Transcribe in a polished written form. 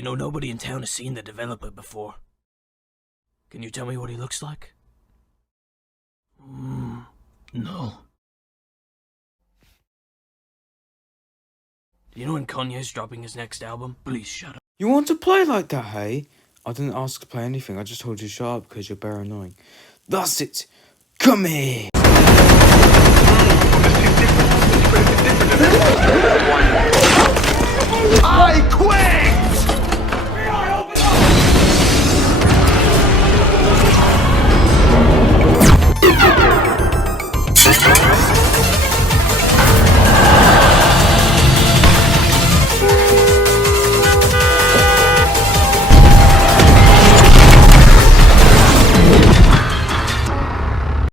You know, nobody in town has seen the developer before. Can you tell me what he looks like? No. Do you know when Kanye's dropping his next album? Please shut up. You want to play like that, hey? I didn't ask to play anything, I just told you to shut up because you're very annoying. That's it! Come here! I quit!